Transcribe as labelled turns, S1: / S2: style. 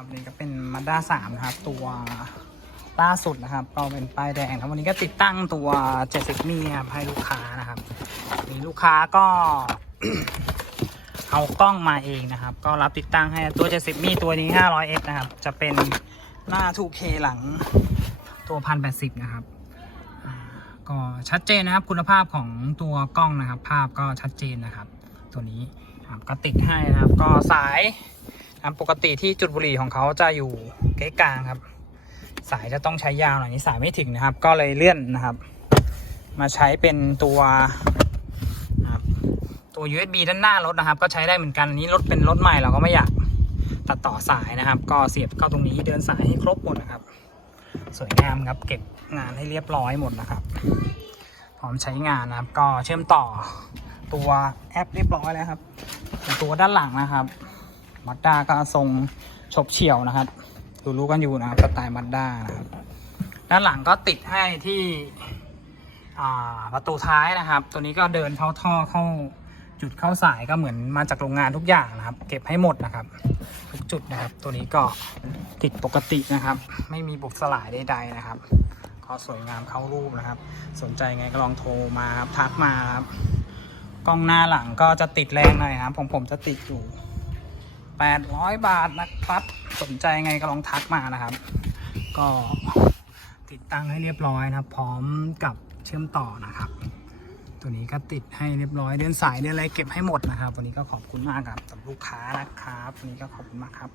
S1: นะครับนี่ก็เป็นมาด้าสามนะครับ ตัวล่าสุดนะครับ ก็เป็นป้ายแดงนะวันนี้ก็ติดตั้งตัว 70มีครับให้ลูกค้านะครับมีลูกค้าก็เอากล้องมาเองนะครับ ก็รับติดตั้งให้ตัว 70มีตัวนี้ 500x นะครับ จะเป็นหน้า 2K หลังตัว 1080 นะครับก็ชัดเจนนะครับ คุณภาพของตัวกล้องนะครับ ภาพก็ชัดเจนนะครับ ตัวนี้ครับก็ติดให้นะครับ ก็สาย ครับปกติที่จุดบุหรี่ของเขาจะอยู่เก๊กลางครับ สายจะต้องใช้ยาวหน่อยนี้สายไม่ถึงนะครับ ก็เลยเลื่อนนะครับ มาใช้เป็นตัวตัว USB ด้านหน้ารถนะครับ ก็ใช้ได้เหมือนกันนี้รถเป็นรถใหม่เราก็ไม่อยากตัดต่อสายนะครับ ก็เสียบเข้าตรงนี้เดินสายให้ครบหมดนะครับ สวยงามครับเก็บงานให้เรียบร้อยหมดนะครับ พร้อมใช้งานนะครับ ก็เชื่อมต่อตัวแอปเรียบร้อยแล้วครับ ตัวด้านหลังนะครับ มัดด้าก็ทรงฉบเฉี่ยวนะครับรูรู้กันอยู่นะครับสไตล์มัดด้านะครับด้านหลังก็ติดให้ที่ประตูท้ายนะครับ ตัวนี้ก็เดินเข้าท่อเข้าจุดเข้าสายก็เหมือนมาจากโรงงานทุกอย่างนะครับ เก็บให้หมดนะครับ ทุกจุดนะครับ ตัวนี้ก็ติดปกตินะครับ ไม่มีบุบสลายใดๆนะครับก็สวยงามเข้ารูปนะครับ สนใจไงก็ลองโทรมาครับทักมาครับกล้องหน้าหลังก็จะติดแรงหน่อยครับผมผมจะติดอยู่ 800 บาทนะครับ สนใจไงก็ลองทักมานะครับ ก็ติดตั้งให้เรียบร้อยนะครับพร้อมกับเชื่อมต่อนะครับ ตัวนี้ก็ติดให้เรียบร้อยเดินสายเดินอะไรเก็บให้หมดนะครับ วันนี้ก็ขอบคุณมากครับสำหรับลูกค้านะครับวันนี้ก็ขอบคุณมากครับ